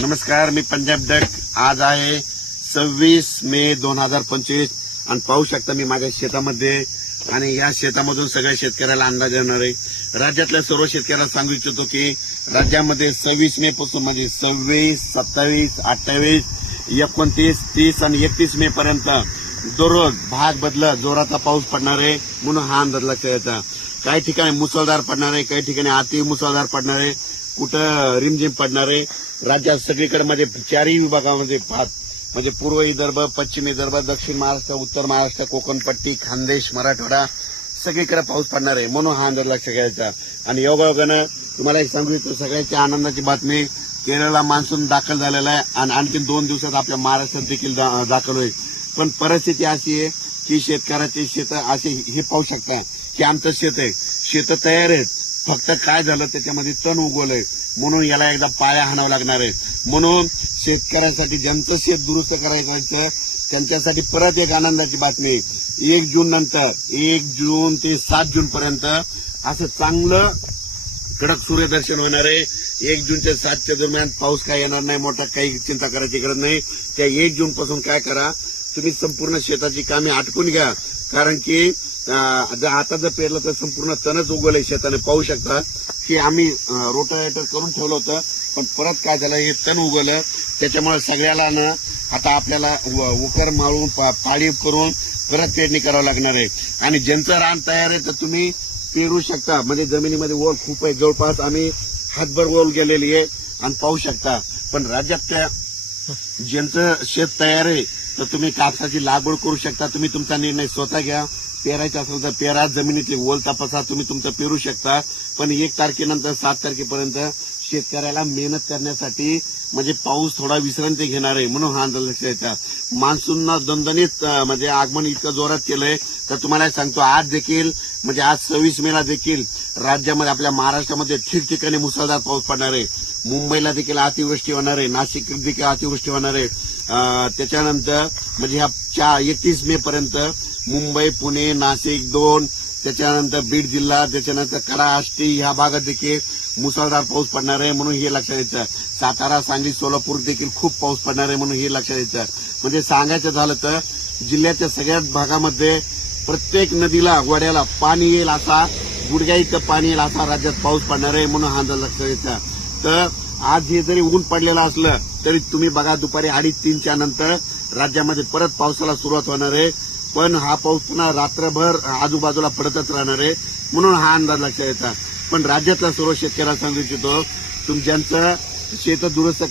नमस्कार मी पंजाब डक. आज आहे सव्वीस मे दोन हजार पंचवीस. आणि पाहू शकता मी माझ्या शेतामध्ये आणि या शेतामधून सगळ्या शेतकऱ्याला अंदाज येणार आहे. राज्यातल्या सर्व शेतकऱ्याला सांगू इच्छितो की राज्यामध्ये सव्वीस मे पासून म्हणजे सव्वीस सत्तावीस अठ्ठावीस एकोणतीस तीस आणि एकतीस मे पर्यंत दररोज भाग बदलत जोराचा पाऊस पडणार आहे म्हणून हा अंदाज लक्षात येतात काही ठिकाणी मुसळधार पडणार आहे काही ठिकाणी अति मुसळधार पडणार आहे. कुठं रिमझिम पडणार आहे राज्यात सगळीकडे म्हणजे चारही विभागामध्ये भात म्हणजे पूर्व विदर्भ पश्चिम विदर्भ दक्षिण महाराष्ट्र उत्तर महाराष्ट्र कोकणपट्टी खानदेश मराठवाडा सगळीकडे पाऊस पडणार आहे. म्हणून हा अंदाज लक्ष घ्यायचा. आणि योगायोगानं तुम्हाला एक सांगू इच्छितो सगळ्याच्या आनंदाची बातमी केरळला मान्सून दाखल झालेला आहे आणि आणखी दोन दिवसात आपल्या महाराष्ट्रात देखील दा- दाखल होईल. पण परिस्थिती अशी आहे की शेतकऱ्याचे शेत असे हे पाहू शकता की आमचं शेत आहे. शेतं तयार आहेत. फक्त काय झालं त्याच्यामध्ये तण उगवलंय. म्हणून याला एकदा पाया हाणावं लागणार आहे. म्हणून शेतकऱ्यांसाठी ज्यांचं शेत दुरुस्त करायचं त्यांच्यासाठी परत एक आनंदाची बातमी. एक जून नंतर एक जून ते सात जून पर्यंत असं चांगलं कडक सूर्यदर्शन होणार आहे. एक जूनच्या सातच्या दरम्यान पाऊस काय येणार नाही मोठा काही चिंता करायची गरज नाही. त्या एक जून पासून काय करा तुम्ही संपूर्ण शेताची कामे आटकून घ्या. कारण की जर आता जर पेरलं तर संपूर्ण तणच उगवलंय शेताने. पाहू शकता की आम्ही रोटावेटर करून ठेवलं होतं पण परत काय झालं हे तण उगवलं. त्याच्यामुळे सगळ्याला ना आता आपल्याला व- उकर माळून पा- पाळी करून परत पेरणी करावं लागणार आहे. आणि ज्यांचं रान तयार आहे तर तुम्ही पेरू शकता. म्हणजे जमिनीमध्ये ओल खूप आहे. जवळपास आम्ही हातभर ओल गेलेली आहे. आणि पाहू शकता. पण राज्यातल्या ज्यांचं शेत तयार आहे तर तुम्ही कापसाची लागवड करू शकता. तुम्ही तुमचा निर्णय स्वतः घ्या. पेरायचा असेल तर पेरा. जमिनीतली ओल तपासा. तुम्ही तुमचं पेरू शकता. पण एक तारखेनंतर सात तारखेपर्यंत शेतकऱ्याला मेहनत करण्यासाठी म्हणजे पाऊस थोडा विश्रांती घेणार आहे म्हणून हा अंदाज लक्षात येतात मान्सूननं दणदणीत म्हणजे आगमन इतकं जोरात केलंय. तर तुम्हाला सांगतो आज देखील म्हणजे आज सव्वीस मेला देखील राज्यामध्ये आपल्या महाराष्ट्रामध्ये ठिकठिकाणी मुसळधार पाऊस पडणार आहे. मुंबईला देखील अतिवृष्टी होणार आहे नाशिक देखील अतिवृष्टी होणार आहे. त्याच्यानंतर म्हणजे ह्या चार एकतीस मे पर्यंत मुंबई पुणे नाशिक दोन त्याच्यानंतर बीड जिल्हा त्याच्यानंतर कडा आष्टी ह्या भागात देखील मुसळधार पाऊस पडणार आहे म्हणून हे लक्षात येतं. सातारा सांगली सोलापूर देखील खूप पाऊस पडणार आहे म्हणून हे लक्षात येतं. म्हणजे सांगायचं झालं तर जिल्ह्याच्या सगळ्याच भागामध्ये प्रत्येक नदीला वड्याला पाणी येईल असा गुडघ्या इतकं पाणी येईल असा राज्यात पाऊस पडणार आहे म्हणून हा अंदाज लक्षात येतं. तर आज हे जरी ऊन पडलेलं असलं तरी तुम्ही बघा दुपारी अडीच तीनच्या नंतर राज्यामध्ये परत पावसाला सुरुवात होणार आहे. पण हा पाऊस पुन्हा रात्रभर आजूबाजूला पडतच राहणार आहे. म्हणून हा अंदाज लक्षात येतात पण राज्यातला सर्व शेतकऱ्याला सांगू इच्छितो तुमच्यांचं शेतं दुरुस्त